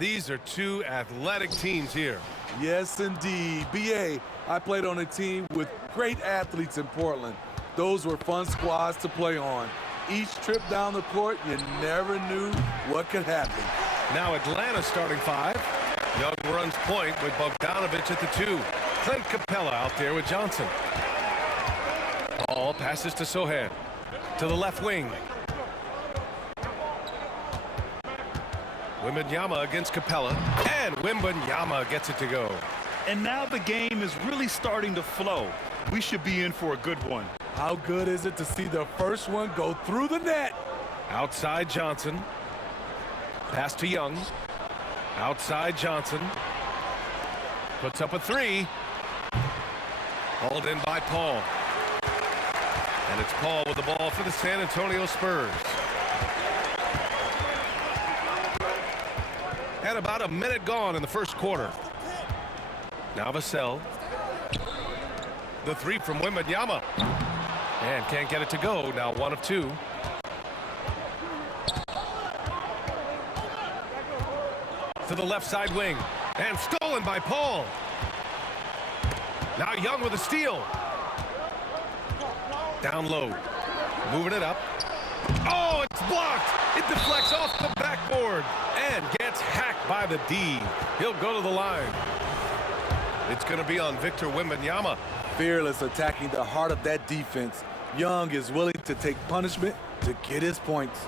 These are two athletic teams here. Yes, indeed. BA, I played on a team with great athletes in Portland. Those were fun squads to play on. Each trip down the court, you never knew what could happen. Now Atlanta starting five. Young runs point with Bogdanovich at the 2. Clint Capella out there with Johnson. Ball passes to Sohan. To the left wing. Wimbanyama against Capella. And Wimbanyama gets it to go. And now the game is really starting to flow. We should be in for a good one. How good is it to see the first one go through the net? Outside Johnson. Pass to Young. Outside Johnson. Puts up a 3. Hauled in by Paul. And it's Paul with the ball for the San Antonio Spurs. And about a minute gone in the first quarter. Now Vassell. The 3 from Wimbanyama. And can't get it to go. Now 1 of 2. To the left side wing. And stolen by Paul. Now Young with a steal. Down low. Moving it up. Oh, it's blocked. It deflects off the backboard. And gets hacked by the D. He'll go to the line. It's going to be on Victor Wimbanyama. Fearless attacking the heart of that defense. Young is willing to take punishment to get his points.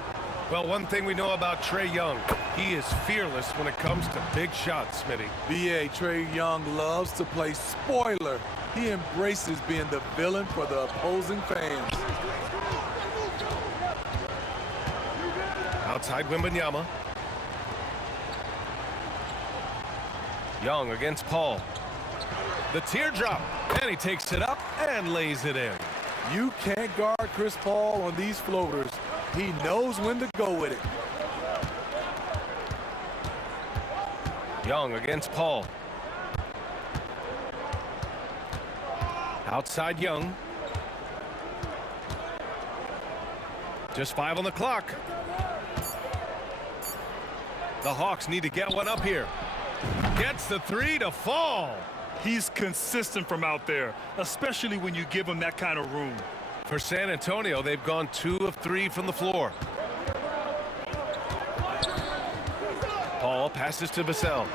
Well, one thing we know about Trae Young, he is fearless when it comes to big shots, Smitty. B.A. Trae Young loves to play spoiler. He embraces being the villain for the opposing fans. Outside Wimbanyama. Young against Paul. The teardrop, and he takes it up and lays it in. You can't guard Chris Paul on these floaters. He knows when to go with it. Young against Paul. Outside Young. Just 5 on the clock. The Hawks need to get one up here. Gets the 3 to fall. He's consistent from out there, especially when you give him that kind of room. For San Antonio, they've gone 2 of 3 from the floor. Paul passes to Vassell.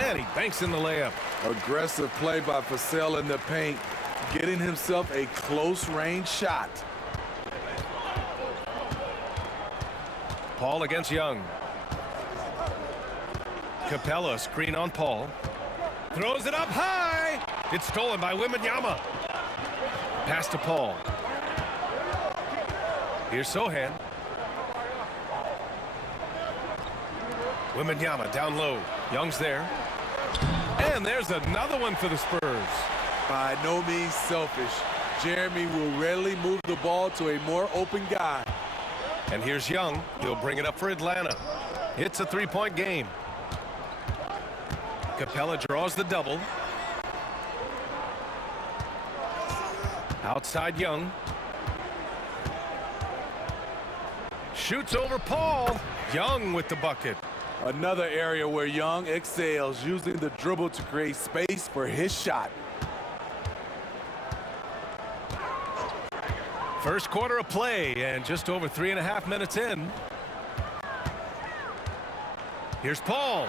And he banks in the layup. Aggressive play by Vassell in the paint, getting himself a close-range shot. Paul against Young. Capella screen on Paul. Throws it up high. It's stolen by Wimbanyama. Pass to Paul. Here's Sohan. Wimbanyama down low. Young's there. And there's another one for the Spurs. By no means selfish. Jeremy will readily move the ball to a more open guy. And here's Young. He'll bring it up for Atlanta. It's a 3-point game. Capella draws the double. Outside Young. Shoots over Paul. Young with the bucket. Another area where Young excels, using the dribble to create space for his shot. First quarter of play and just over 3.5 minutes in. Here's Paul.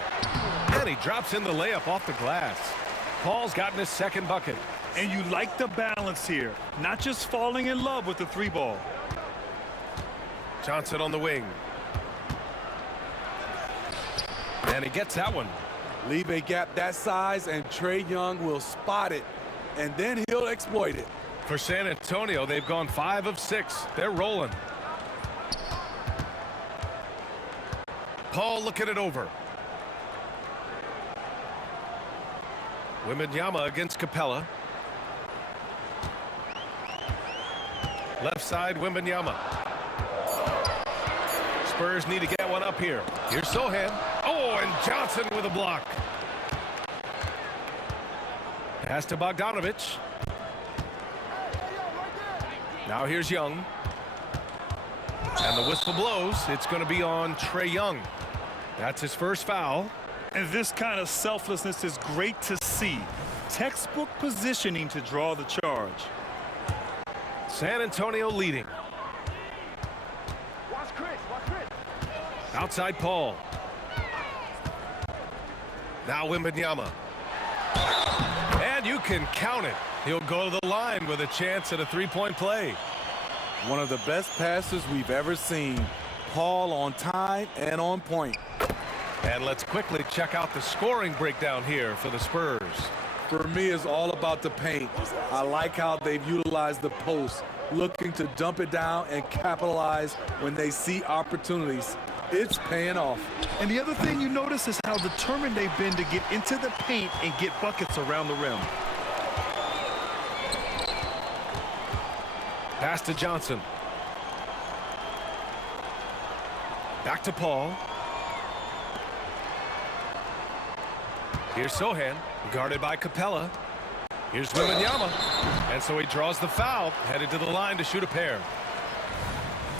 And he drops in the layup off the glass. Paul's gotten his second bucket. And you like the balance here, not just falling in love with the 3-ball. Johnson on the wing. And he gets that one. Leave a gap that size and Trae Young will spot it, and then he'll exploit it. For San Antonio, they've gone 5 of 6. They're rolling. Paul looking it over. Wimbanyama against Capella. Left side, Wimbanyama. Spurs need to get one up here. Here's Sohan. Oh, and Johnson with a block. Pass to Bogdanovich. Now here's Young. And the whistle blows. It's going to be on Trae Young. That's his first foul. And this kind of selflessness is great to see. Textbook positioning to draw the charge. San Antonio leading. Outside Paul. Now Wimbanyama. And you can count it. He'll go to the line with a chance at a three-point play. One of the best passes we've ever seen. Paul on time and on point. And let's quickly check out the scoring breakdown here for the Spurs. For me, it's all about the paint. I like how they've utilized the post, looking to dump it down and capitalize when they see opportunities. It's paying off. And the other thing you notice is how determined they've been to get into the paint and get buckets around the rim. Pass to Johnson. Back to Paul. Here's Sohan, guarded by Capella. Here's Wimbanyama. And so he draws the foul, headed to the line to shoot a pair.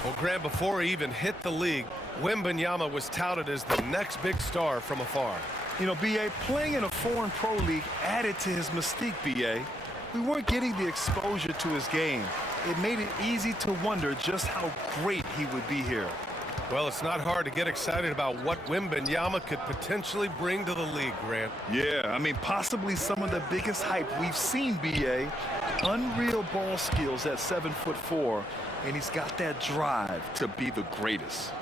Well, Grant, before he even hit the league, Wimbanyama was touted as the next big star from afar. You know, B.A., playing in a foreign pro league added to his mystique, B.A. We weren't getting the exposure to his game. It made it easy to wonder just how great he would be here. Well, it's not hard to get excited about what Wimbanyama could potentially bring to the league, Grant. Yeah, I mean, possibly some of the biggest hype we've seen, B.A. Unreal ball skills at 7'4", and he's got that drive to be the greatest.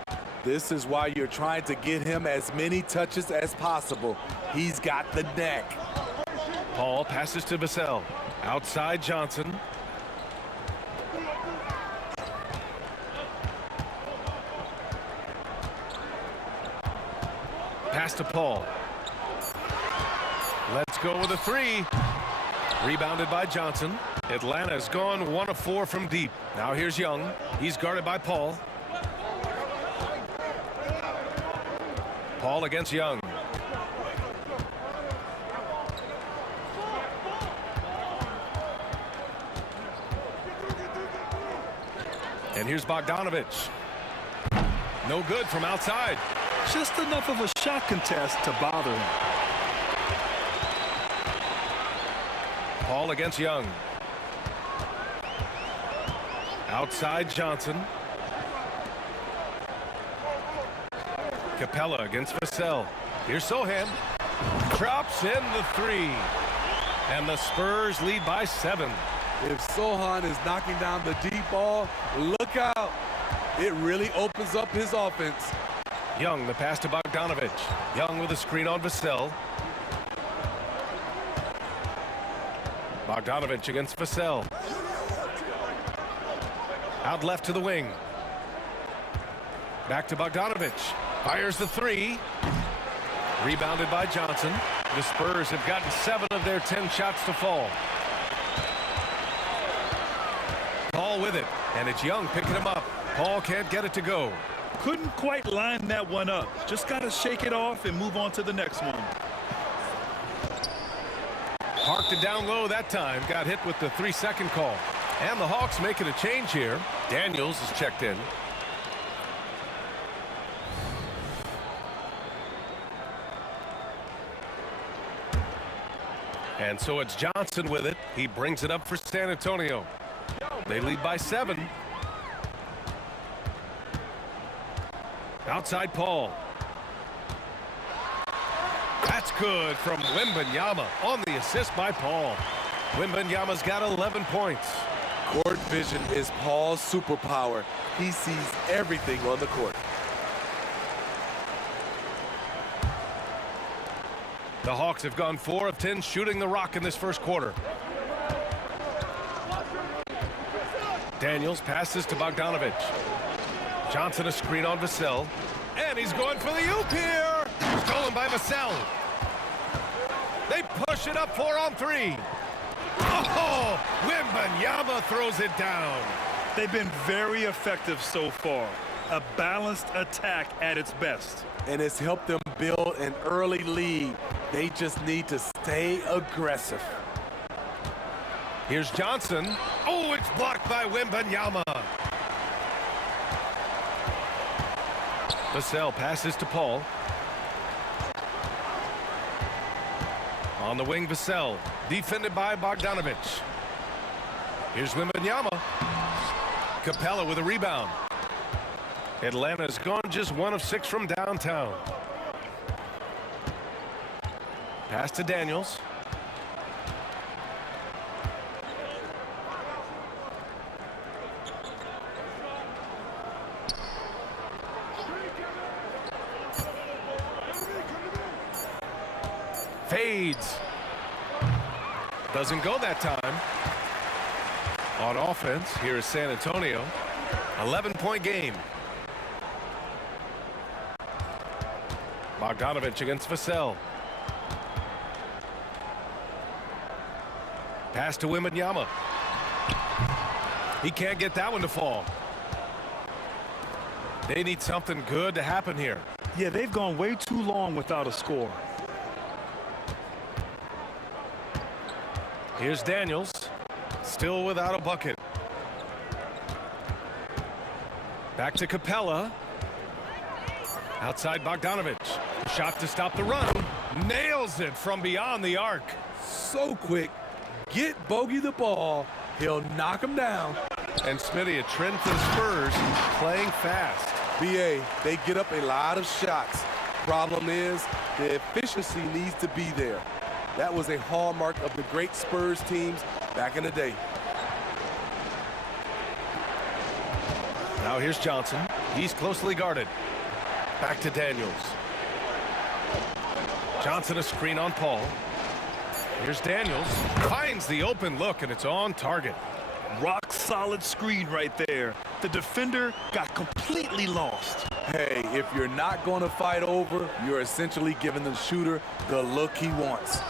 This is why you're trying to get him as many touches as possible. He's got the neck. Paul passes to Vassell. Outside Johnson. Pass to Paul. Let's go with a three. Rebounded by Johnson. Atlanta's gone 1 of 4 from deep. Now here's Young. He's guarded by Paul. Paul against Young. And here's Bogdanovich. No good from outside. Just enough of a shot contest to bother him. Paul against Young. Outside Johnson. Capella against Vassell. Here's Sohan. Drops in the three. And the Spurs lead by 7. If Sohan is knocking down the deep ball, look out. It really opens up his offense. Young, the pass to Bogdanovich. Young with a screen on Vassell. Bogdanovich against Vassell. Out left to the wing. Back to Bogdanovich. Fires the three. Rebounded by Johnson. The Spurs have gotten 7 of their 10 shots to fall. Paul with it, and it's Young picking him up. Paul can't get it to go. Couldn't quite line that one up. Just got to shake it off and move on to the next one. Parked it down low that time. Got hit with the 3-second call. And the Hawks making a change here. Daniels is checked in. And so it's Johnson with it. He brings it up for San Antonio. They lead by 7. Outside Paul. That's good from Wimbanyama on the assist by Paul. Wimbanyama's got 11 points. Court vision is Paul's superpower. He sees everything on the court. The Hawks have gone 4 of 10 shooting the rock in this first quarter. Daniels passes to Bogdanovich. Johnson a screen on Vassell. And he's going for the oop here. Stolen by Vassell. They push it up 4 on 3. Oh, Wimbanyama throws it down. They've been very effective so far. A balanced attack at its best. And it's helped them build an early lead. They just need to stay aggressive. Here's Johnson. Oh, it's blocked by Wimbanyama. Vassell passes to Paul. On the wing, Vassell, defended by Bogdanovich. Here's Wimbanyama. Capella with a rebound. Atlanta's gone just 1 of 6 from downtown. Pass to Daniels. Fades. Doesn't go that time. On offense, here is San Antonio. 11-point game. Bogdanovich against Vassell. Pass to Wimbanyama. He can't get that one to fall. They need something good to happen here. Yeah, they've gone way too long without a score. Here's Daniels, still without a bucket. Back to Capella. Outside Bogdanovich. Shot to stop the run. Nails it from beyond the arc. So quick. Get Bogey the ball. He'll knock him down. And Smitty, a trend for the Spurs, playing fast. BA, they get up a lot of shots. Problem is, the efficiency needs to be there. That was a hallmark of the great Spurs teams back in the day. Now here's Johnson. He's closely guarded. Back to Daniels. Johnson a screen on Paul. Here's Daniels. Finds the open look, and it's on target. Rock solid screen right there. The defender got completely lost. Hey, if you're not going to fight over, you're essentially giving the shooter the look he wants.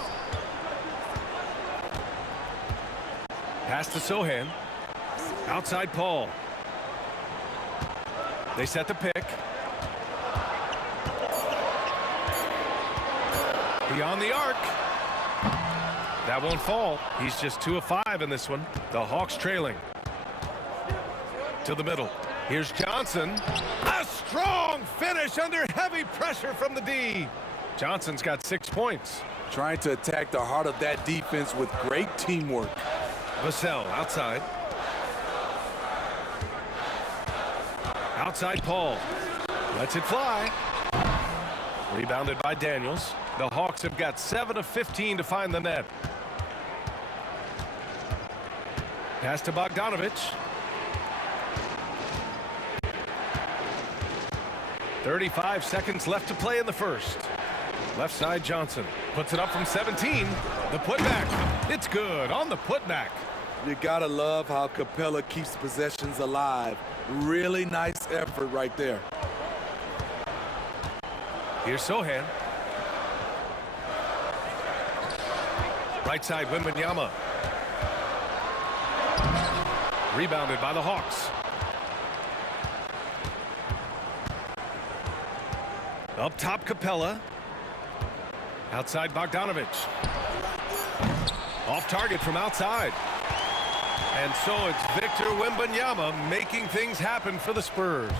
Pass to Sohan. Outside Paul. They set the pick. Beyond the arc. That won't fall. He's just 2 of 5 in this one. The Hawks trailing. To the middle. Here's Johnson. A strong finish under heavy pressure from the D. Johnson's got 6 points. Trying to attack the heart of that defense with great teamwork. Vassell outside. Outside Paul. Lets it fly. Rebounded by Daniels. The Hawks have got 7 of 15 to find the net. Pass to Bogdanovich. 35 seconds left to play in the first. Left side Johnson puts it up from 17. The putback. It's good on the putback. You gotta love how Capella keeps possessions alive. Really nice effort right there. Here's Sohan. Right side Wimbanyama. Rebounded by the Hawks. Up top Capella. Outside Bogdanovich. Off target from outside. And so it's Victor Wimbanyama making things happen for the Spurs.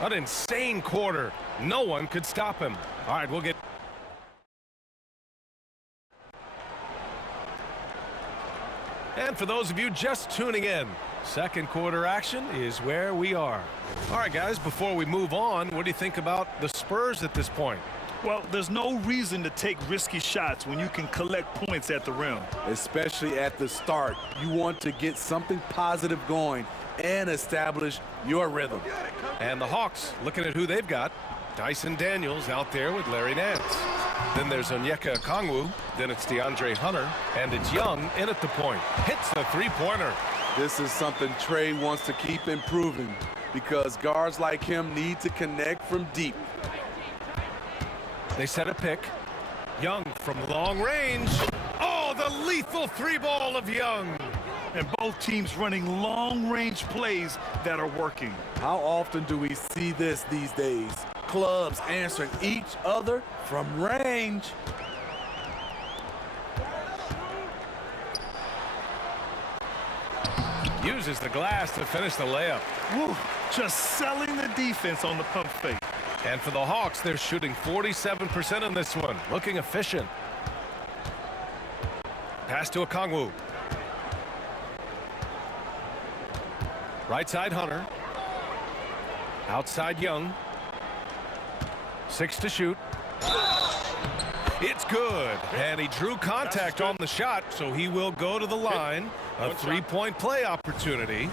An insane quarter. No one could stop him. All right, we'll get... And for those of you just tuning in, second quarter action is where we are. All right, guys, before we move on, what do you think about the Spurs at this point? Well, there's no reason to take risky shots when you can collect points at the rim. Especially at the start. You want to get something positive going and establish your rhythm. And the Hawks, looking at who they've got. Dyson Daniels out there with Larry Nance. Then there's Onyeka Okongwu. Then it's DeAndre Hunter. And it's Young in at the point. Hits the three-pointer. This is something Trey wants to keep improving because guards like him need to connect from deep. They set a pick. Young from long range. Oh, the lethal three-ball of Young. And both teams running long-range plays that are working. How often do we see this these days? Clubs answering each other from range. Uses the glass to finish the layup. Woo, just selling the defense on the pump fake. And for the Hawks, they're shooting 47% in this one. Looking efficient. Pass to Okongwu. Right side, Hunter. Outside, Young. 6 to shoot. It's good. And he drew contact on the shot, so he will go to the line. A three-point play opportunity.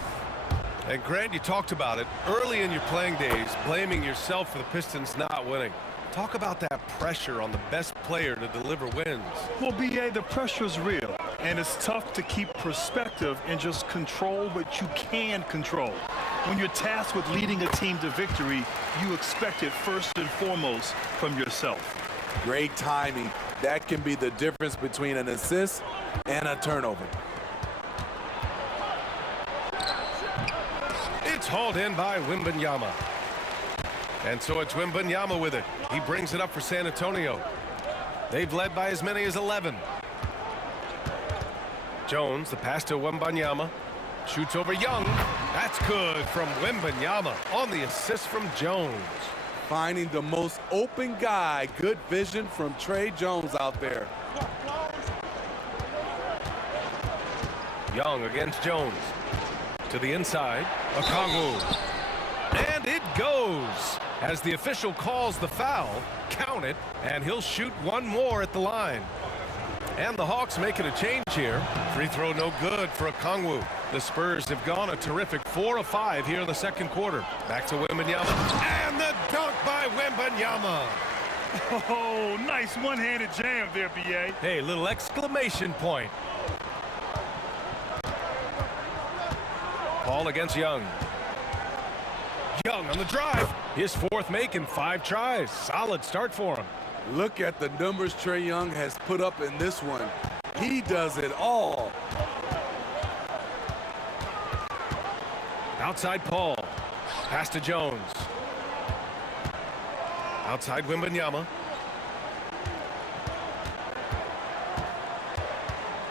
And Grant, you talked about it early in your playing days, blaming yourself for the Pistons not winning. Talk about that pressure on the best player to deliver wins. Well, B.A., the pressure is real, and it's tough to keep perspective and just control what you can control. When you're tasked with leading a team to victory, you expect it first and foremost from yourself. Great timing. That can be the difference between an assist and a turnover. It's hauled in by Wimbanyama. And so it's Wimbanyama with it. He brings it up for San Antonio. They've led by as many as 11. Jones, the pass to Wimbanyama. Shoots over Young. That's good from Wimbanyama on the assist from Jones. Finding the most open guy. Good vision from Trey Jones out there. Young against Jones. To the inside. Okongwu. And it goes. As the official calls the foul, count it, and he'll shoot one more at the line. And the Hawks making a change here. Free throw no good for Okongwu. The Spurs have gone a terrific 4 of 5 here in the second quarter. Back to Wimbanyama. And the dunk by Wimbanyama. Oh, nice one-handed jam there, B.A. Hey, little exclamation point. Paul against Young. Young on the drive. His fourth make in 5 tries. Solid start for him. Look at the numbers Trey Young has put up in this one. He does it all. Outside Paul. Pass to Jones. Outside Wimbanyama.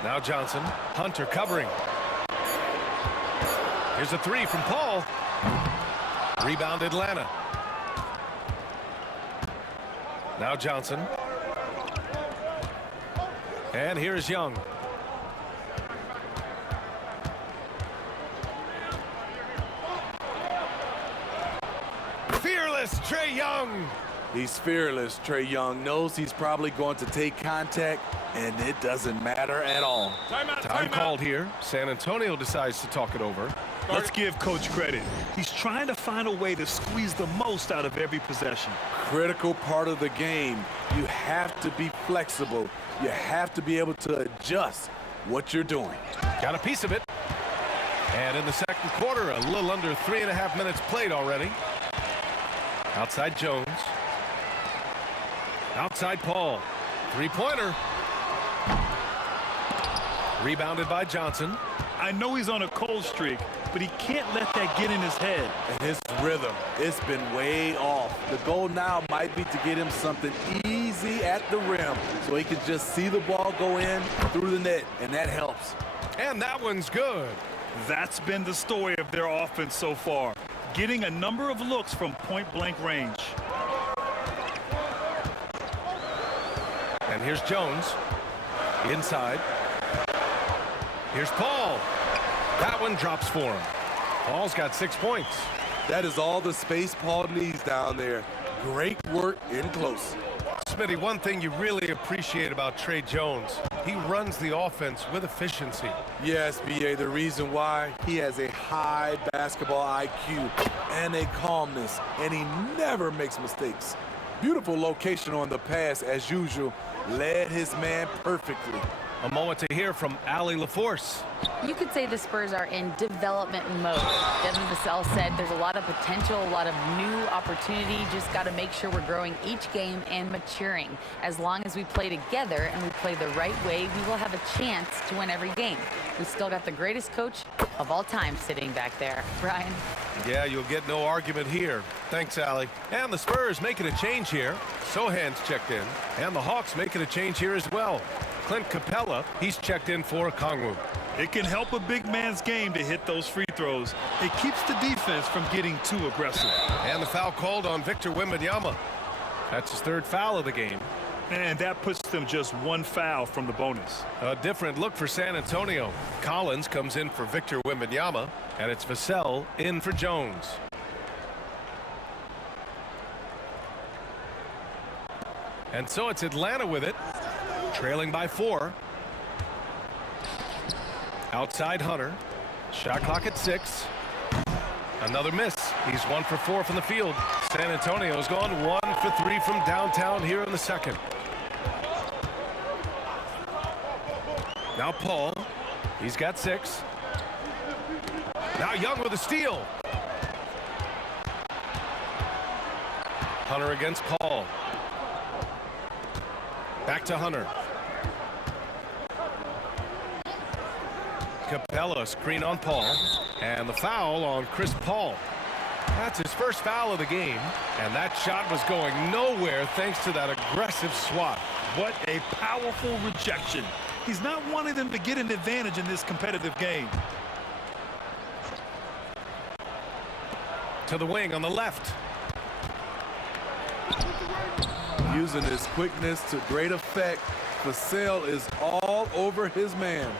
Now Johnson. Hunter covering. Here's a 3 from Paul. Rebound Atlanta. Now Johnson. And here's Young. Fearless Trey Young. He's fearless. Trey Young knows he's probably going to take contact, and it doesn't matter at all. Time called here. San Antonio decides to talk it over. Let's give Coach credit. He's trying to find a way to squeeze the most out of every possession. Critical part of the game. You have to be flexible. You have to be able to adjust what you're doing. Got a piece of it. And in the second quarter, a little under 3.5 minutes played already. Outside Jones. Outside Paul. Three-pointer. Rebounded by Johnson. I know he's on a cold streak, but he can't let that get in his head. And his rhythm, it's been way off. The goal now might be to get him something easy at the rim so he can just see the ball go in through the net, and that helps. And that one's good. That's been the story of their offense so far, getting a number of looks from point-blank range. And here's Jones. Inside. Here's Paul. That one drops for him. Paul's got 6 points. That is all the space Paul needs down there. Great work in close. Smitty, one thing you really appreciate about Trey Jones, he runs the offense with efficiency. Yes, B.A., the reason why, he has a high basketball IQ and a calmness, and he never makes mistakes. Beautiful location on the pass, as usual. Led his man perfectly. A moment to hear from Allie LaForce. You could say the Spurs are in development mode. Devin Vassell said there's a lot of potential, a lot of new opportunity. Just got to make sure we're growing each game and maturing. As long as we play together and we play the right way, we will have a chance to win every game. We still got the greatest coach of all time sitting back there. Brian? Yeah, you'll get no argument here. Thanks, Allie. And the Spurs making a change here. Sohan's checked in. And the Hawks making a change here as well. Clint Capella, he's checked in for Okongwu. It can help a big man's game to hit those free throws. It keeps the defense from getting too aggressive. And the foul called on Victor Wimbanyama. That's his third foul of the game. And that puts them just one foul from the bonus. A different look for San Antonio. Collins comes in for Victor Wimbanyama, and it's Vassell in for Jones. And so it's Atlanta with it, trailing by 4. Outside Hunter. Shot clock at 6. Another miss. He's 1 for 4 from the field. San Antonio's gone 1 for 3 from downtown here in the second. Now Paul. He's got 6. Now Young with a steal. Hunter against Paul. Back to Hunter. Capella screen on Paul, and the foul on Chris Paul. That's his first foul of the game, and that shot was going nowhere thanks to that aggressive swat. What a powerful rejection. He's not wanting them to get an advantage in this competitive game. To the wing on the left. Using his quickness to great effect, Vassell is all over his man.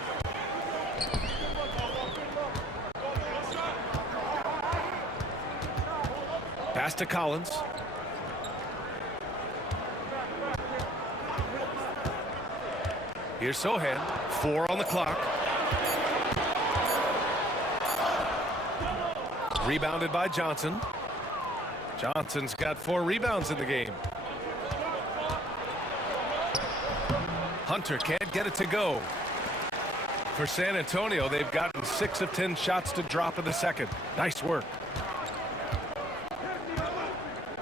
Pass to Collins. Here's Sohan. 4 on the clock. Rebounded by Johnson. Johnson's got 4 rebounds in the game. Hunter can't get it to go. For San Antonio, they've gotten 6 of 10 shots to drop in the second. Nice work.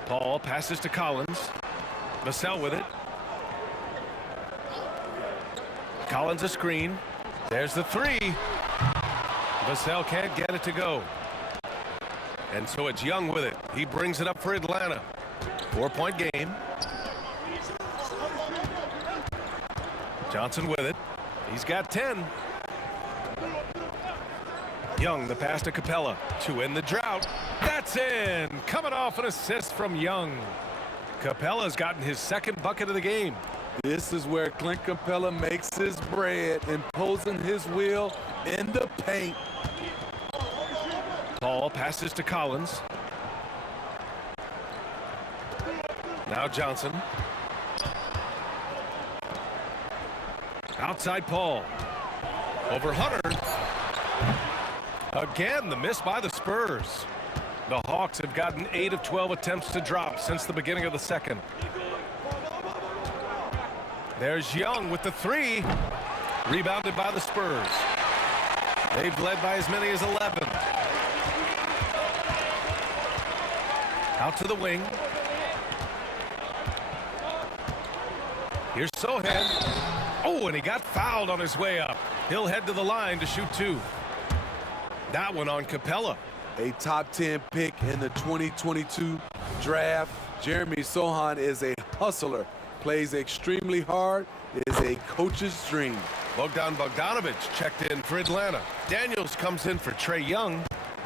Paul passes to Collins. Vassell with it. Collins a screen. There's the 3. Vassell can't get it to go. And so it's Young with it. He brings it up for Atlanta. 4-point game. Johnson with it. He's got 10. Young, the pass to Capella to end the drought. That's in. Coming off an assist from Young. Capella's gotten his second bucket of the game. This is where Clint Capella makes his bread, imposing his will in the paint. Paul passes to Collins. Now Johnson. Outside Paul. Over Hunter. Again, the miss by the Spurs. The Hawks have gotten 8 of 12 attempts to drop since the beginning of the second. There's Young with the 3. Rebounded by the Spurs. They've led by as many as 11. Out to the wing. Here's Sohan. Oh, and he got fouled on his way up. He'll head to the line to shoot 2. That one on Capella. A top 10 pick in the 2022 draft. Jeremy Sohan is a hustler, plays extremely hard, is a coach's dream. Bogdan Bogdanovic checked in for Atlanta. Daniels comes in for Trae Young.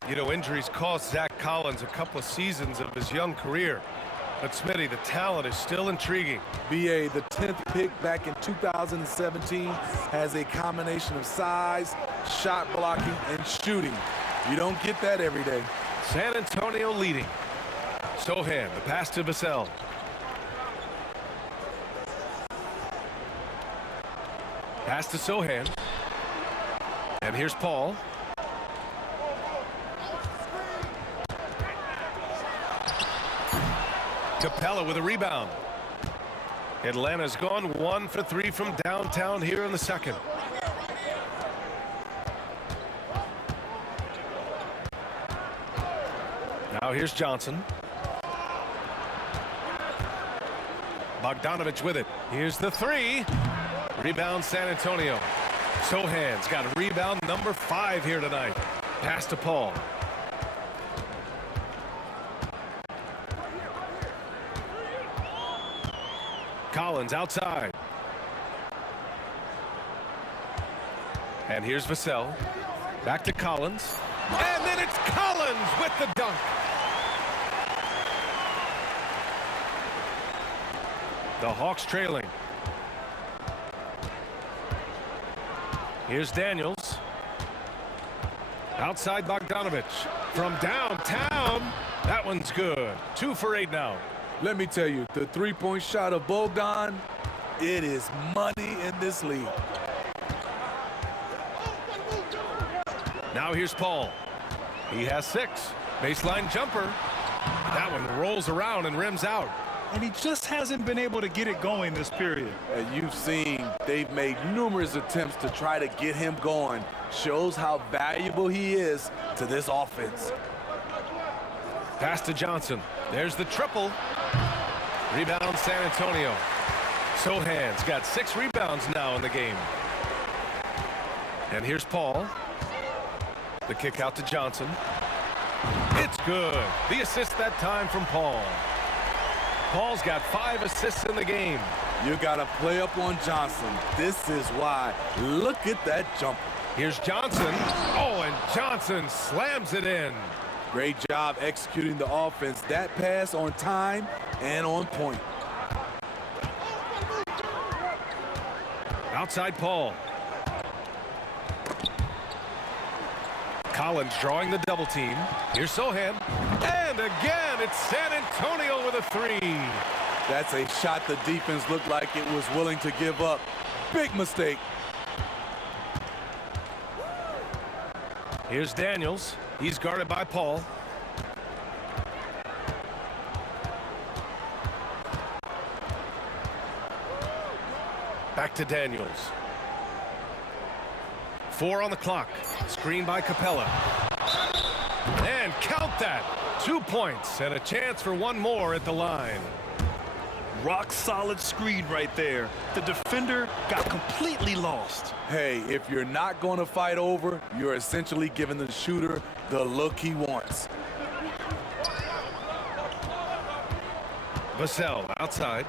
You know, injuries cost Zach Collins a couple of seasons of his young career. But Smitty, the talent is still intriguing. BA, the 10th pick back in 2017, has a combination of size, shot blocking, and shooting. You don't get that every day. San Antonio leading. Sohan, the pass to Vassell. Pass to Sohan. And here's Paul. Capella with a rebound. Atlanta's gone 1 for 3 from downtown here in the second. Now here's Johnson. Bogdanovic with it. Here's the 3. Rebound San Antonio. Sohan's got a rebound number 5 here tonight. Pass to Paul. Collins outside. And here's Vassell. Back to Collins. And then it's Collins with the dunk. The Hawks trailing. Here's Daniels. Outside Bogdanovich. From downtown. That one's good. 2 for 8 now. Let me tell you, the three-point shot of Bogdan, it is money in this league. Now here's Paul. He has 6. Baseline jumper. That one rolls around and rims out. And he just hasn't been able to get it going this period. As you've seen, they've made numerous attempts to try to get him going. Shows how valuable he is to this offense. Pass to Johnson. There's the triple. Rebound San Antonio. Sohan's got 6 rebounds now in the game. And here's Paul. The kick out to Johnson. It's good. The assist that time from Paul. Paul's got 5 assists in the game. You got to play up on Johnson. This is why. Look at that jumper. Here's Johnson. Oh, and Johnson slams it in. Great job executing the offense. That pass on time and on point. Outside Paul. Collins drawing the double team. Here's Sohan. And again, it's San Antonio with a 3. That's a shot the defense looked like it was willing to give up. Big mistake. Here's Daniels. He's guarded by Paul. Back to Daniels. 4 on the clock. Screen by Capella. And count that. 2 points and a chance for one more at the line. Rock solid screen right there. The defender got completely lost. Hey, if you're not going to fight over, you're essentially giving the shooter the look he wants. Vassell outside.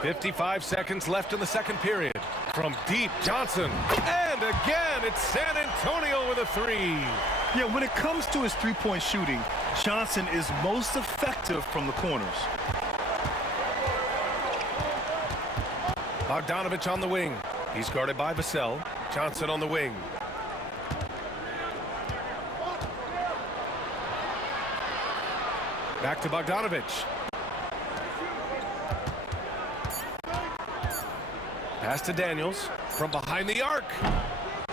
55 seconds left in the second period. From deep, Johnson. And again, it's San Antonio with a 3. Yeah, when it comes to his three-point shooting, Johnson is most effective from the corners. Bogdanovich on the wing. He's guarded by Vassell. Johnson on the wing. Back to Bogdanovich. Pass to Daniels from behind the arc.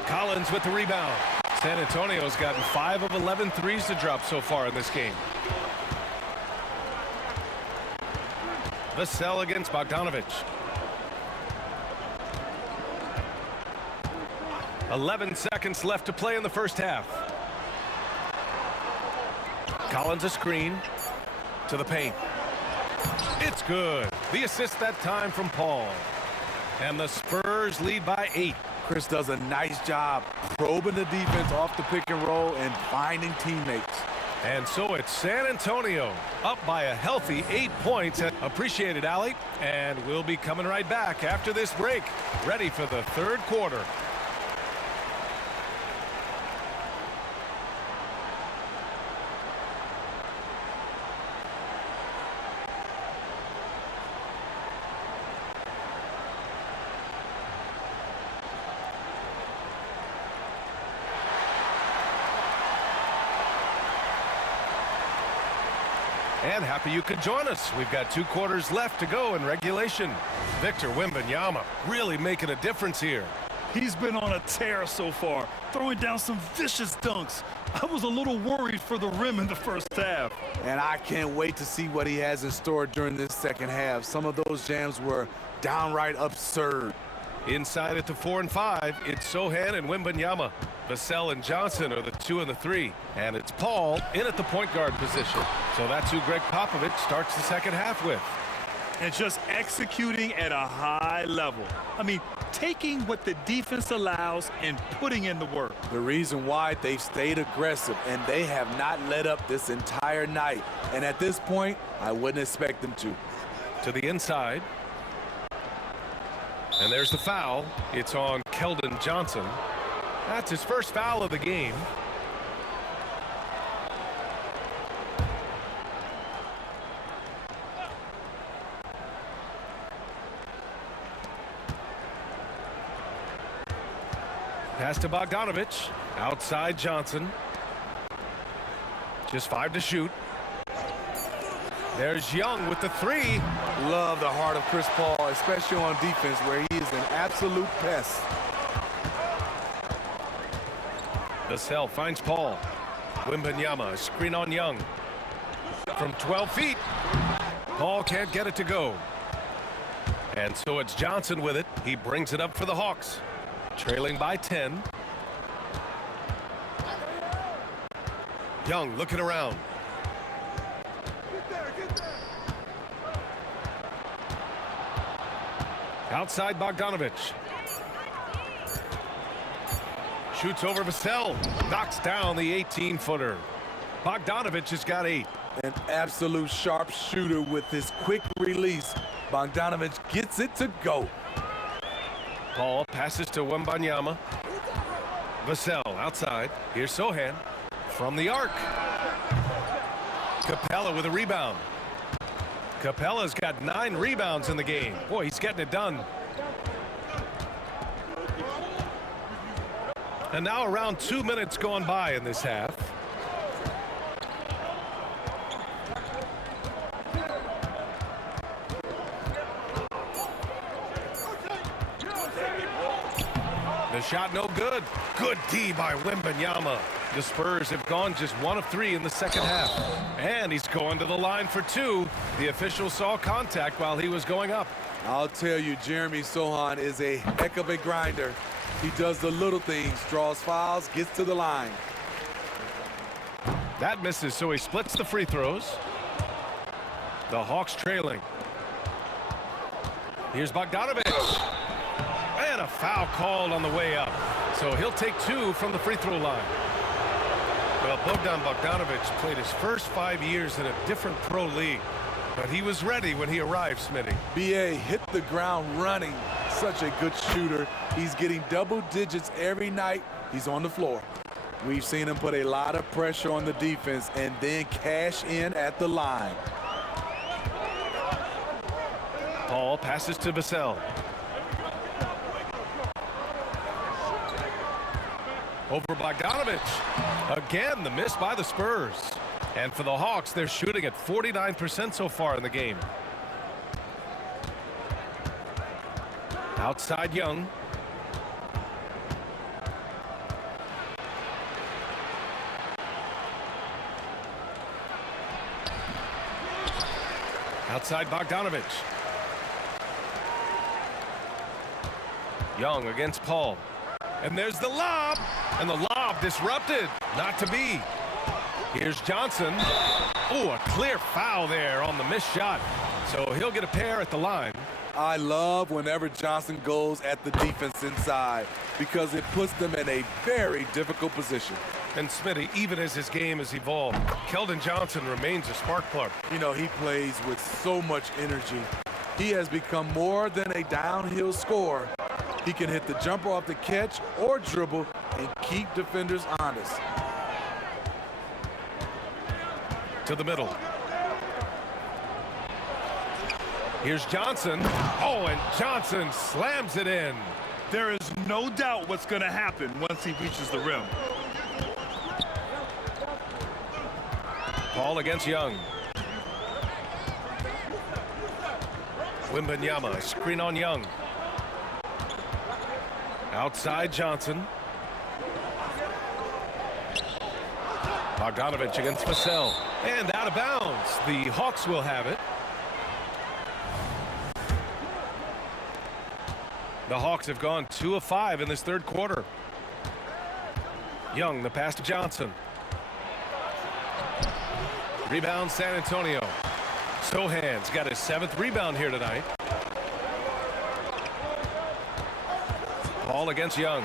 Collins with the rebound. San Antonio's gotten 5 of 11 threes to drop so far in this game. Vassell against Bogdanovich. 11 seconds left to play in the first half. Collins a screen to the paint. It's good. The assist that time from Paul. And the Spurs lead by 8. Chris does a nice job probing the defense off the pick and roll and finding teammates. And so it's San Antonio up by a healthy 8 points. Appreciate it, Allie. And we'll be coming right back after this break, ready for the third quarter. And happy you could join us. We've got 2 quarters left to go in regulation. Victor Wimbanyama really making a difference here. He's been on a tear so far, throwing down some vicious dunks. I was a little worried for the rim in the first half. And I can't wait to see what he has in store during this second half. Some of those jams were downright absurd. Inside at the 4 and 5, it's Sohan and Wimbanyama. Vassell and Johnson are the 2 and the 3. And it's Paul in at the point guard position. So that's who Greg Popovich starts the second half with. And just executing at a high level. I mean, taking what the defense allows and putting in the work. The reason why they've stayed aggressive and they have not let up this entire night. And at this point, I wouldn't expect them to. To the inside. And there's the foul. It's on Keldon Johnson. That's his first foul of the game. Pass to Bogdanovich. Outside Johnson. Just 5 to shoot. There's Young with the 3. Love the heart of Chris Paul, especially on defense where he is an absolute pest. Vassell finds Paul. Wimbanyama, screen on Young. From 12 feet. Paul can't get it to go. And so it's Johnson with it. He brings it up for the Hawks. Trailing by 10. Young looking around. Outside Bogdanovich. Shoots over Vassell. Knocks down the 18-footer. Bogdanovich has got 8. An absolute sharp shooter with his quick release. Bogdanovich gets it to go. Paul passes to Wimbanyama. Vassell outside. Here's Sohan from the arc. Capella with a rebound. Capella's got 9 rebounds in the game. Boy, he's getting it done. And now around 2 minutes gone by in this half. The shot no good. Good D by Wimbanyama. The Spurs have gone just 1 of 3 in the second half. And he's going to the line for 2. The official saw contact while he was going up. I'll tell you, Jeremy Sohan is a heck of a grinder. He does the little things, draws fouls, gets to the line. That misses, so he splits the free throws. The Hawks trailing. Here's Bogdanovich. And a foul called on the way up. So he'll take 2 from the free throw line. Well, Bogdanovich played his first 5 years in a different pro league. But he was ready when he arrived, Smitty. B.A. hit the ground running. Such a good shooter. He's getting double digits every night he's on the floor. We've seen him put a lot of pressure on the defense and then cash in at the line. Paul passes to Vassell. Over Bogdanovich. Again, the miss by the Spurs. And for the Hawks, they're shooting at 49% so far in the game. Outside Young. Outside Bogdanovich. Young against Paul. And there's the lob. And the lob disrupted. Not to be. Here's Johnson. Oh, a clear foul there on the missed shot. So he'll get a pair at the line. I love whenever Johnson goes at the defense inside because it puts them in a very difficult position. And Smitty, even as his game has evolved, Keldon Johnson remains a spark plug. You know, he plays with so much energy. He has become more than a downhill scorer. He can hit the jumper off the catch or dribble and keep defenders honest. To the middle. Here's Johnson. Oh, and Johnson slams it in. There is no doubt what's going to happen once he reaches the rim. Paul against Young. Wimbanyama, screen on Young. Outside Johnson. Bogdanovich against Vassell. And out of bounds. The Hawks will have it. The Hawks have gone 2 of 5 in this third quarter. Young, the pass to Johnson. Rebound San Antonio. Sohan's got his 7th rebound here tonight. Paul against Young.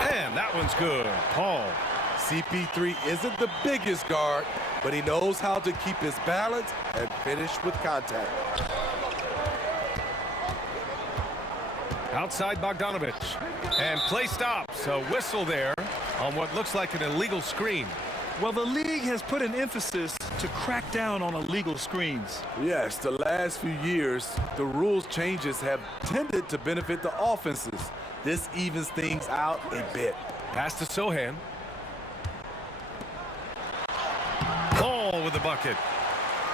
And that one's good. Paul. CP3 isn't the biggest guard, but he knows how to keep his balance and finish with contact. Outside Bogdanovich. And play stops. A whistle there on what looks like an illegal screen. Well, the league has put an emphasis to crack down on illegal screens. Yes, the last few years, the rules changes have tended to benefit the offenses. This evens things out a bit. Pass to Sohan. Paul with the bucket.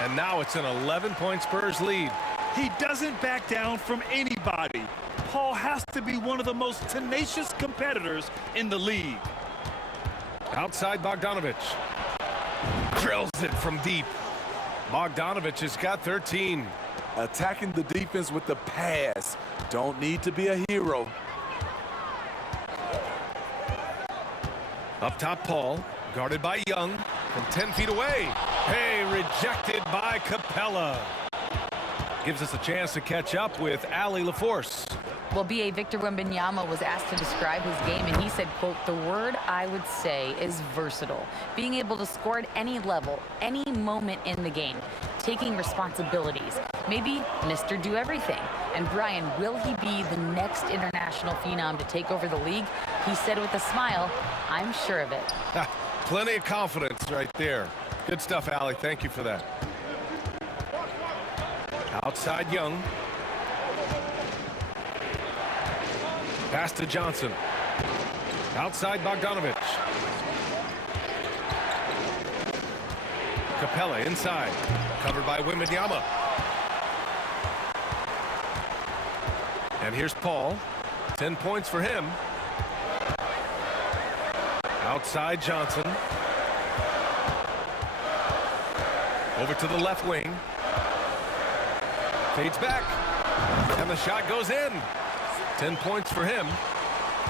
And now it's an 11-point Spurs lead. He doesn't back down from anybody. Paul has to be one of the most tenacious competitors in the league. Outside Bogdanovich. Drills it from deep. Bogdanovich has got 13. Attacking the defense with the pass. Don't need to be a hero. Up top, Paul. Guarded by Young from 10 feet away. Hey, rejected by Capella. Gives us a chance to catch up with Allie LaForce. Well, BA Victor Wimbanyama was asked to describe his game, and he said, quote, "The word I would say is versatile. Being able to score at any level, any moment in the game, taking responsibilities, maybe Mr. Do Everything." And Brian, will he be the next international phenom to take over the league? He said with a smile, "I'm sure of it." Plenty of confidence right there. Good stuff, Allie. Thank you for that. Outside Young. Pass to Johnson. Outside Bogdanovich. Capella inside. Covered by Wimbanyama. And here's Paul. 10 points for him. Outside Johnson. Over to the left wing. Fades back. And the shot goes in. 10 points for him.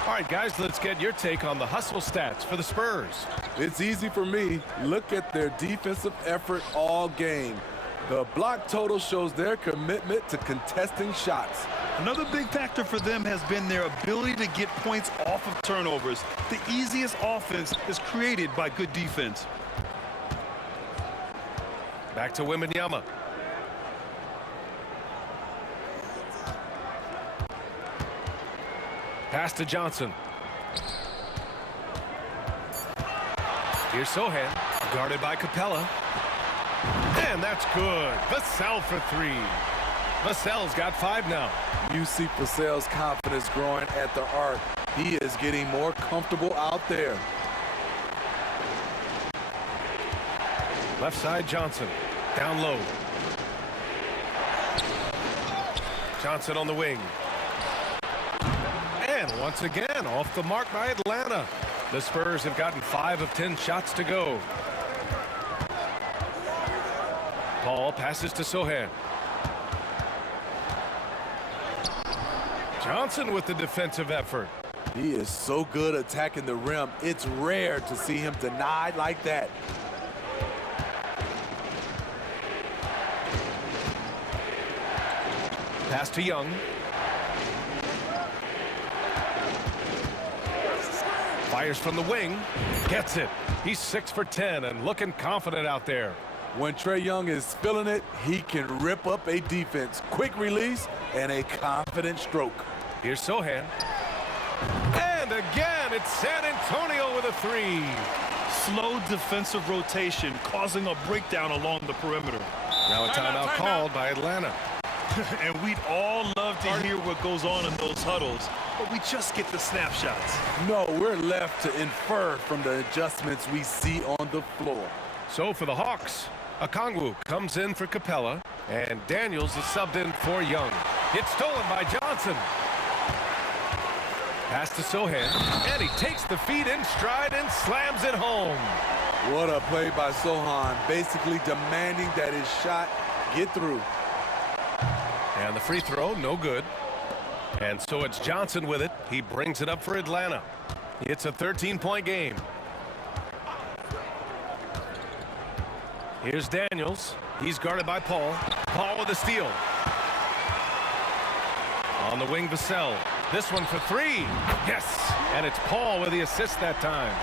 All right, guys, let's get your take on the hustle stats for the Spurs. It's easy for me. Look at their defensive effort all game. The block total shows their commitment to contesting shots. Another big factor for them has been their ability to get points off of turnovers. The easiest offense is created by good defense. Back to Wimbanyama. Pass to Johnson. Here's Sohan, guarded by Capella. And that's good. Vassell for three. Vassell's got 5 now. You see Vassell's confidence growing at the arc. He is getting more comfortable out there. Left side Johnson. Down low. Johnson on the wing. And once again, off the mark by Atlanta. The Spurs have gotten 5 of 10 shots to go. Paul passes to Sohan. Johnson with the defensive effort. He is so good attacking the rim. It's rare to see him denied like that. Pass to Young. Fires from the wing. Gets it. He's 6 for 10 and looking confident out there. When Trae Young is feeling it, he can rip up a defense. Quick release and a confident stroke. Here's Sohan. And again, it's San Antonio with a 3. Slow defensive rotation causing a breakdown along the perimeter. Now a timeout called by Atlanta. And we'd all love to hear what goes on in those huddles, but we just get the snapshots. No, we're left to infer from the adjustments we see on the floor. So for the Hawks, Okongwu comes in for Capella, and Daniels is subbed in for Young. It's stolen by Johnson. Pass to Sohan, and he takes the feed in stride and slams it home. What a play by Sohan, basically demanding that his shot get through. And the free throw, no good. And so it's Johnson with it. He brings it up for Atlanta. It's a 13-point game. Here's Daniels. He's guarded by Paul. Paul with a steal. On the wing, Vassell. This one for 3. Yes! And it's Paul with the assist that time.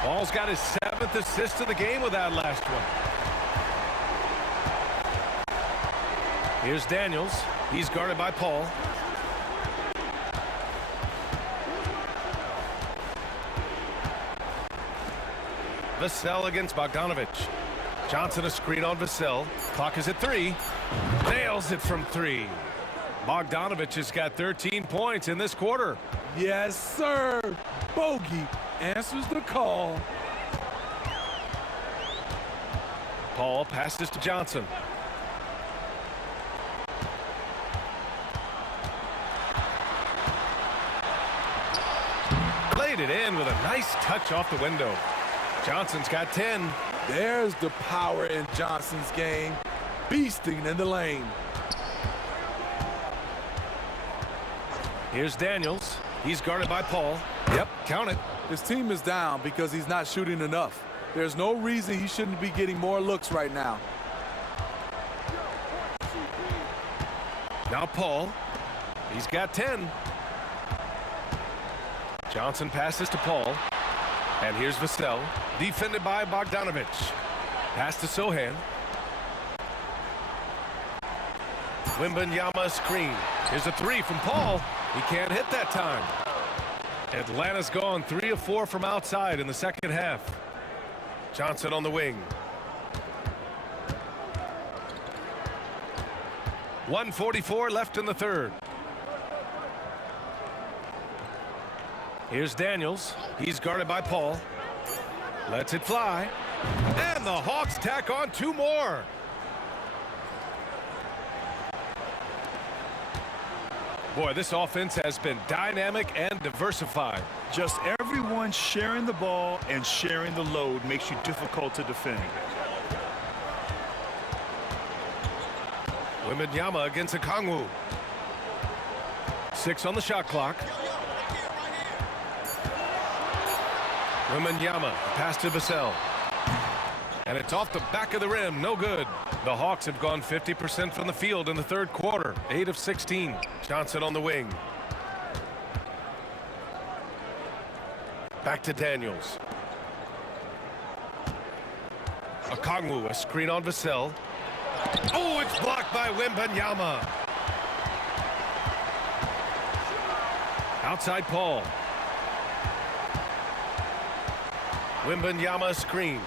Paul's got his 7th assist of the game with that last one. Here's Daniels. He's guarded by Paul. Vassell against Bogdanovich. Johnson a screen on Vassell. Clock is at 3. Nails it from 3. Bogdanovich has got 13 points in this quarter. Yes, sir. Bogey answers the call. Paul passes to Johnson. Laid it in with a nice touch off the window. Johnson's got 10. There's the power in Johnson's game. Beasting in the lane. Here's Daniels. He's guarded by Paul. Yep, count it. His team is down because he's not shooting enough. There's no reason he shouldn't be getting more looks right now. Now Paul. He's got 10. Johnson passes to Paul. And here's Vassell. Defended by Bogdanovich. Pass to Sohan. Wimbanyama screen. Here's a 3 from Paul. He can't hit that time. Atlanta's gone 3 of 4 from outside in the second half. Johnson on the wing. 1:44 left in the third. Here's Daniels. He's guarded by Paul. Lets it fly. And the Hawks tack on 2 more. Boy, this offense has been dynamic and diversified. Just everyone sharing the ball and sharing the load makes you difficult to defend. Wimbanyama against Okongwu. 6 on the shot clock. Wimbanyama, pass to Vassell. And it's off the back of the rim, no good. The Hawks have gone 50% from the field in the third quarter, 8 of 16. Johnson on the wing. Back to Daniels. Okongwu, a screen on Vassell. Oh, it's blocked by Wimbanyama. Outside Paul. Wimbanyama screen.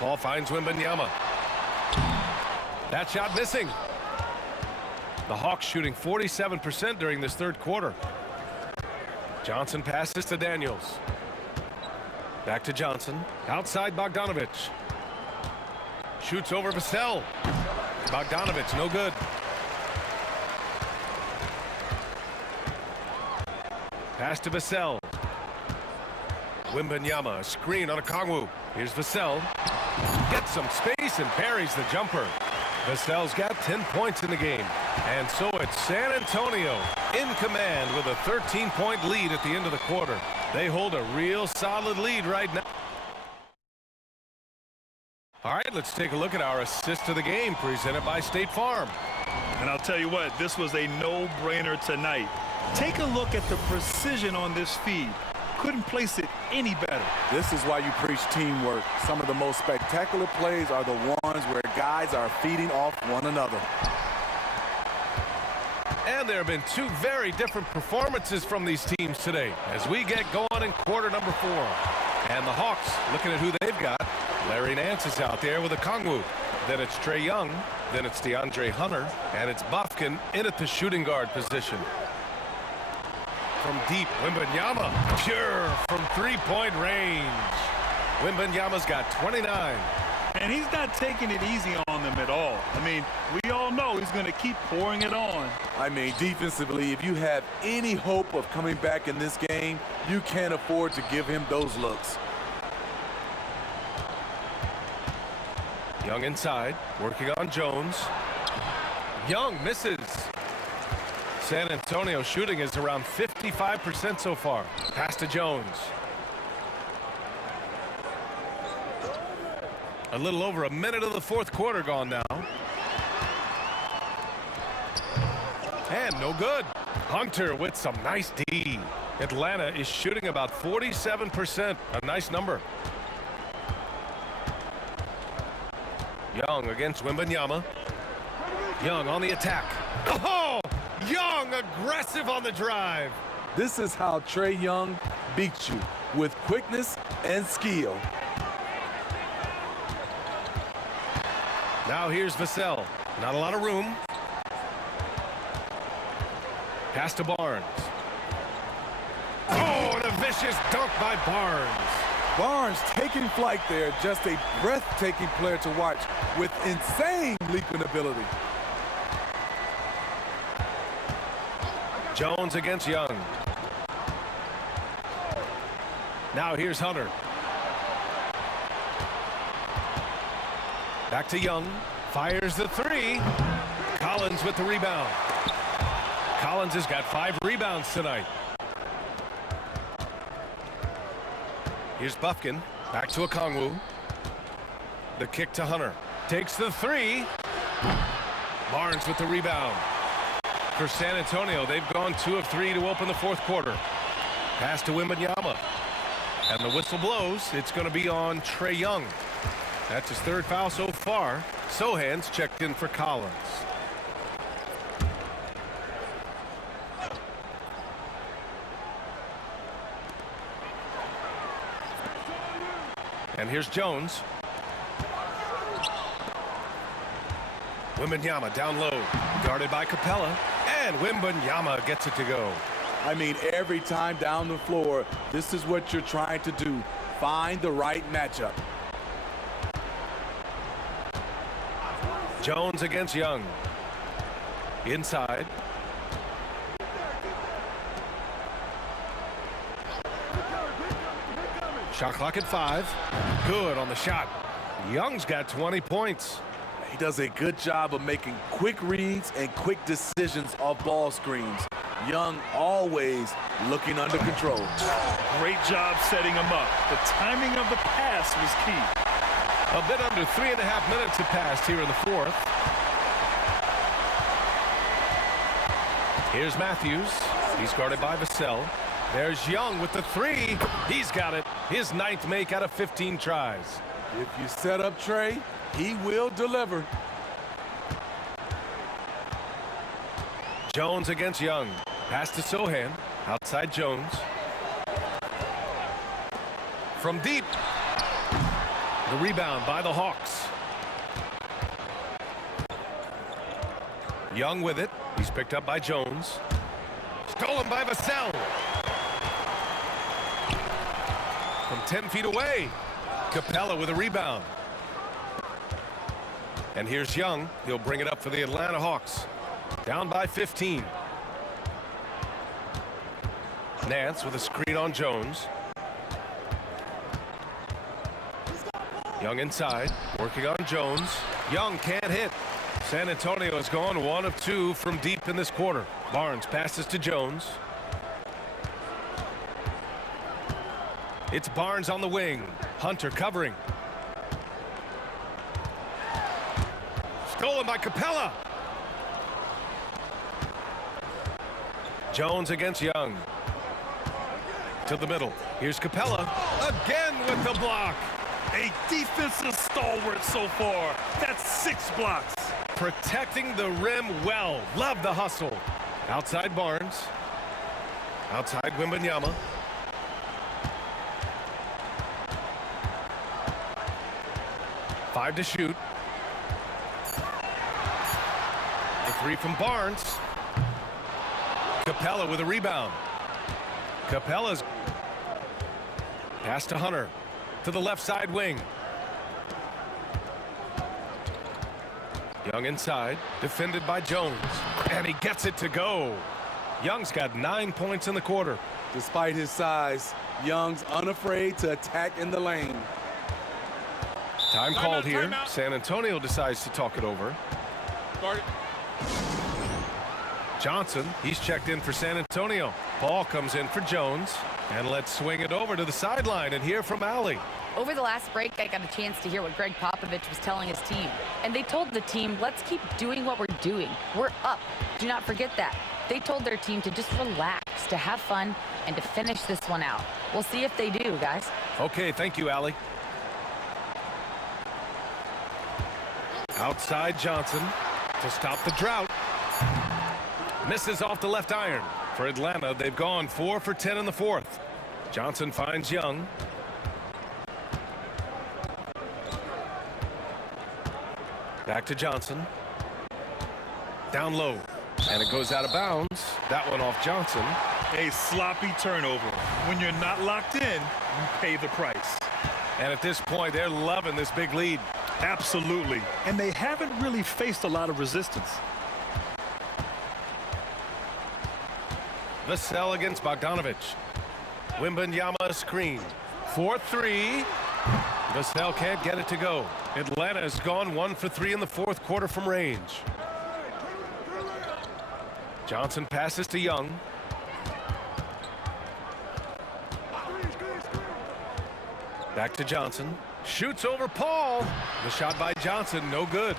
Paul finds Wimbanyama. That shot missing. The Hawks shooting 47% during this third quarter. Johnson passes to Daniels. Back to Johnson. Outside Bogdanovich. Shoots over Vassell. Bogdanovich, no good. Pass to Vassell. Wimbanyama, a screen on Okongwu. Here's Vassell. Gets some space and buries the jumper. Vassell's got 10 points in the game. And so it's San Antonio in command with a 13-point lead at the end of the quarter. They hold a real solid lead right now. All right, let's take a look at our assist of the game presented by State Farm. And I'll tell you what, this was a no-brainer tonight. Take a look at the precision on this feed. Couldn't place it any better. This is why you preach teamwork. Some of the most spectacular plays are the ones where guys are feeding off one another. And there have been 2 very different performances from these teams today as we get going in quarter number 4. And the Hawks, looking at who they've got, Larry Nance is out there with Okongwu. Then it's Trae Young. Then it's DeAndre Hunter. And it's Bufkin in at the shooting guard position. From deep, Wimbanyama, pure from 3-point range. Wimbanyama's got 29. And he's not taking it easy on them at all. I mean, we all know he's going to keep pouring it on. I mean, defensively, if you have any hope of coming back in this game, you can't afford to give him those looks. Young inside, working on Jones. Young misses. San Antonio shooting is around 55% so far. Pass to Jones. A little over a minute of the fourth quarter gone now. And no good. Hunter with some nice D. Atlanta is shooting about 47%. A nice number. Young against Wimbanyama. Young on the attack. Oh! Young aggressive on the drive. This is how Trae Young beats you. with quickness and skill. Now here's Vassell. Not a lot of room. Pass to Barnes. Oh, and a vicious dunk by Barnes. Barnes taking flight there. Just a breathtaking player to watch with insane leaping ability. Jones against Young. Now here's Hunter. Back to Young. Fires the three. Collins with the rebound. Collins has got 5 rebounds tonight. Here's Bufkin. Back to Okongwu. The kick to Hunter. Takes the three. Barnes with the rebound. For San Antonio, they've gone 2 of 3 to open the fourth quarter. Pass to Wimbanyama. And the whistle blows. It's going to be on Trae Young. That's his 3rd foul so far. Sohan's checked in for Collins. And here's Jones. Wimbanyama down low. Guarded by Capella. And Wimbanyama gets it to go. I mean, every time down the floor, this is what you're trying to do. Find the right matchup. Jones against Young. Inside. Shot clock at 5. Good on the shot. Young's got 20 points. He does a good job of making quick reads and quick decisions off ball screens. Young always looking under control. Great job setting him up. The timing of the pass was key. A bit under 3.5 minutes have passed here in the fourth. Here's Matthews. He's guarded by Vassell. There's Young with the three. He's got it. His 9th make out of 15 tries. If you set up Trae, he will deliver. Jones against Young. Pass to Sohan. Outside Jones. From deep. The rebound by the Hawks. Young with it. He's picked up by Jones. Stolen by Vassell. From 10 feet away. Capella with a rebound. And here's Young. He'll bring it up for the Atlanta Hawks. Down by 15. Nance with a screen on Jones. Young inside, working on Jones. Young can't hit. San Antonio has gone 1 of 2 from deep in this quarter. Barnes passes to Jones. It's Barnes on the wing. Hunter covering. Stolen by Capella. Jones against Young. To the middle. Here's Capella. Again with the block. A defensive stalwart so far. That's 6 blocks. Protecting the rim well. Love the hustle. Outside Barnes. Outside Wimbanyama. Five to shoot. The three from Barnes. Capella with a rebound. Capella's pass to Hunter. To the left side wing. Young inside, defended by Jones. And he gets it to go. Young's got 9 points in the quarter. Despite his size, Young's unafraid to attack in the lane. Time called here. San Antonio decides to talk it over. Johnson, he's checked in for San Antonio. Ball comes in for Jones. And let's swing it over to the sideline and hear from Allie. Over the last break, I got a chance to hear what Greg Popovich was telling his team. And they told the team, let's keep doing what we're doing. We're up. Do not forget that. They told their team to just relax, to have fun, and to finish this one out. We'll see if they do, guys. Okay, thank you, Allie. Outside Johnson to stop the drought. Misses off the left iron. For Atlanta, they've gone 4 for 10 in the fourth. Johnson finds Young. Back to Johnson. Down low. And it goes out of bounds. That one off Johnson. A sloppy turnover. When you're not locked in, you pay the price. And at this point, they're loving this big lead. Absolutely. And they haven't really faced a lot of resistance. Vassell against Bogdanovic. Wimbanyama screen. 4-3. Vassell can't get it to go. Atlanta has gone 1 for 3 in the fourth quarter from range. Johnson passes to Young. Back to Johnson. Shoots over Paul. The shot by Johnson, no good.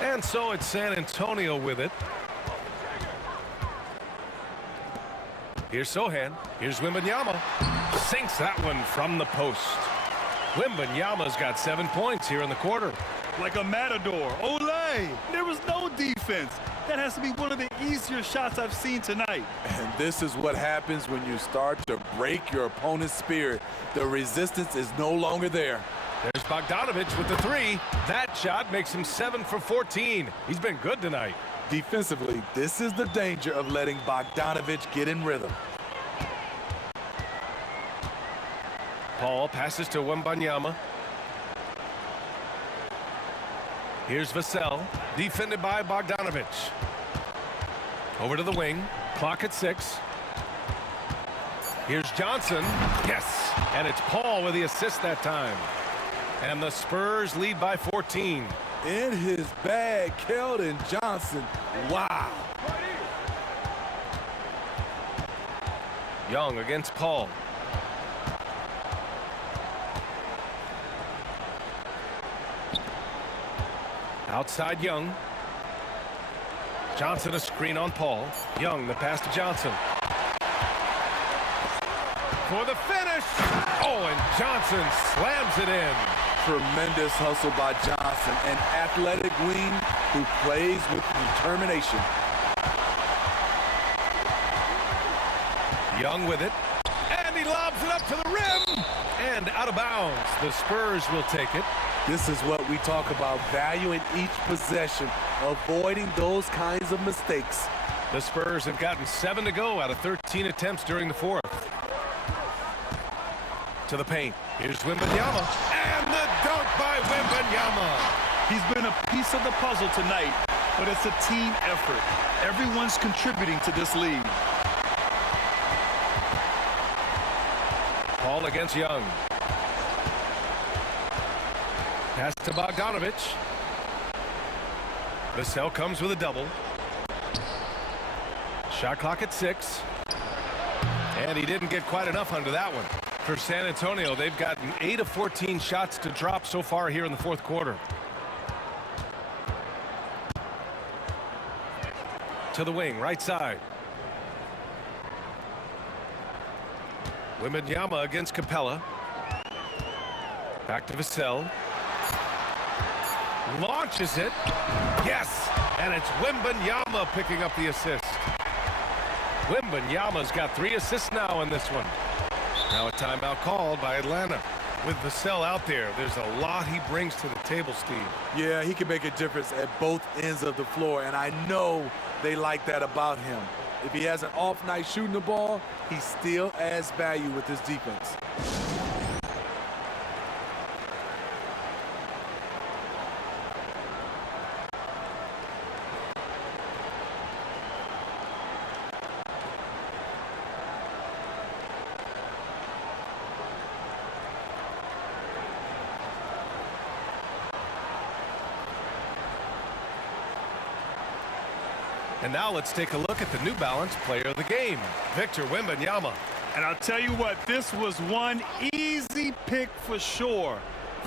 And so it's San Antonio with it. Here's Sohan. Here's Wimbanyama. Sinks that one from the post. Wimbanyama's got 7 points here in the quarter. Like a matador. Olay! There was no defense. That has to be one of the easier shots I've seen tonight. And this is what happens when you start to break your opponent's spirit. The resistance is no longer there. There's Bogdanovic with the 3. That shot makes him 7 for 14. He's been good tonight. Defensively, this is the danger of letting Bogdanovic get in rhythm. Paul passes to Wimbanyama. Here's Vassell, defended by Bogdanovic. Over to the wing, clock at 6. Here's Johnson, yes, and it's Paul with the assist that time. And the Spurs lead by 14. In his bag, Keldon Johnson, wow. Young against Paul. Outside Young. Johnson a screen on Paul. Young the pass to Johnson. For the finish. Oh, and Johnson slams it in. Tremendous hustle by Johnson, an athletic wing who plays with determination. Young with it. And he lobs it up to the rim. And out of bounds. The Spurs will take it. This is what we talk about, valuing each possession, avoiding those kinds of mistakes. The Spurs have gotten 7 to go out of 13 attempts during the fourth. To the paint. Here's Wimbanyama. And the dunk by Wimbanyama. He's been a piece of the puzzle tonight, but it's a team effort. Everyone's contributing to this lead. Paul against Young. Pass to Bogdanovic. Vassell comes with a double. Shot clock at 6. And he didn't get quite enough under that one. For San Antonio, they've gotten 8 of 14 shots to drop so far here in the fourth quarter. To the wing, right side. Wimbanyama against Capella. Back to Vassell. Launches it. Yes! And it's Wimbanyama picking up the assist. Wimbanyama's got 3 assists now in this one. Now a timeout called by Atlanta. With Vassell out there, there's a lot he brings to the table, Steve. Yeah, he can make a difference at both ends of the floor, and I know they like that about him. If he has an off night shooting the ball, he still adds value with his defense. And now let's take a look at the New Balance player of the game, Victor Wimbanyama. And I'll tell you what, this was one easy pick for sure.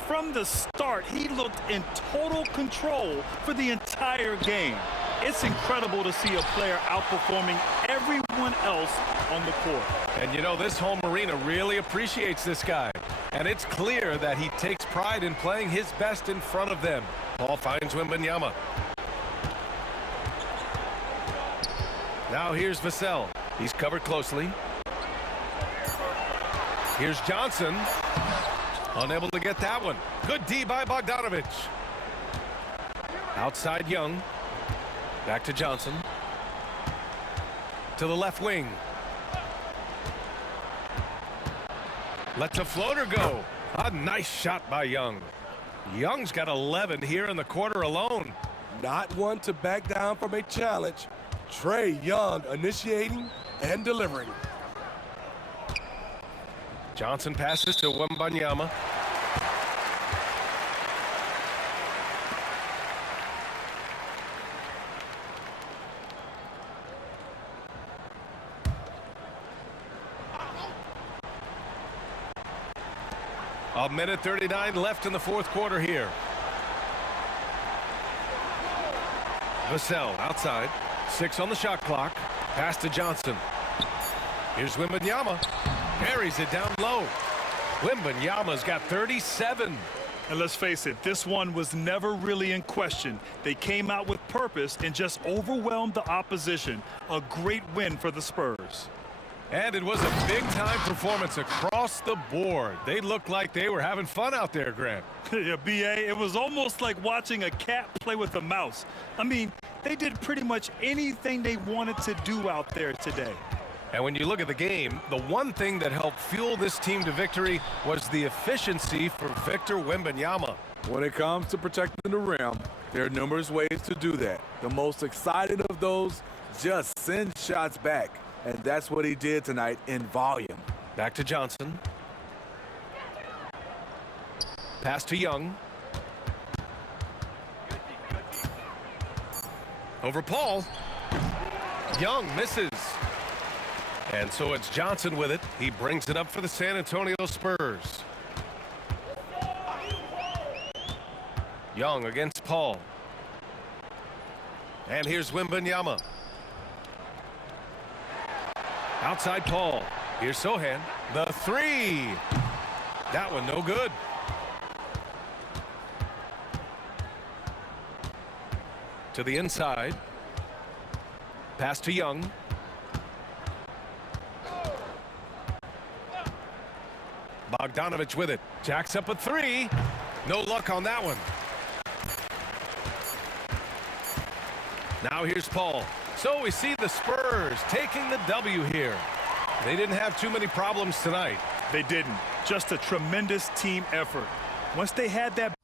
From the start, he looked in total control for the entire game. It's incredible to see a player outperforming everyone else on the court. And you know, this home arena really appreciates this guy. And it's clear that he takes pride in playing his best in front of them. Paul finds Wimbanyama. Now here's Vassell. He's covered closely. Here's Johnson. Unable to get that one. Good D by Bogdanovich. Outside Young. Back to Johnson. To the left wing. Lets a floater go. A nice shot by Young. Young's got 11 here in the quarter alone. Not one to back down from a challenge. Trae Young initiating and delivering. Johnson passes to Wimbanyama. A minute 39 left in the fourth quarter here. Vassell outside. 6 on the shot clock. Pass to Johnson. Here's Wimbanyama. Carries it down low. Wimbanyama's got 37. And let's face it, this one was never really in question. They came out with purpose and just overwhelmed the opposition. A great win for the Spurs. And it was a big-time performance across the board. They looked like they were having fun out there, Grant. Yeah, B.A., it was almost like watching a cat play with a mouse. I mean, they did pretty much anything they wanted to do out there today. And when you look at the game, the one thing that helped fuel this team to victory was the efficiency for Victor Wimbanyama. When it comes to protecting the rim, there are numerous ways to do that. The most exciting of those, just send shots back. And that's what he did tonight in volume. Back to Johnson. Pass to Young. Over Paul. Young misses. And so it's Johnson with it. He brings it up for the San Antonio Spurs. Young against Paul. And here's Wimbanyama. Outside Paul. Here's Sohan. The three. That one no good. To the inside. Pass to Young. Bogdanovich with it. Jacks up a three. No luck on that one. Now here's Paul. So we see the Spurs taking the W here. They didn't have too many problems tonight. They didn't. Just a tremendous team effort. Once they had that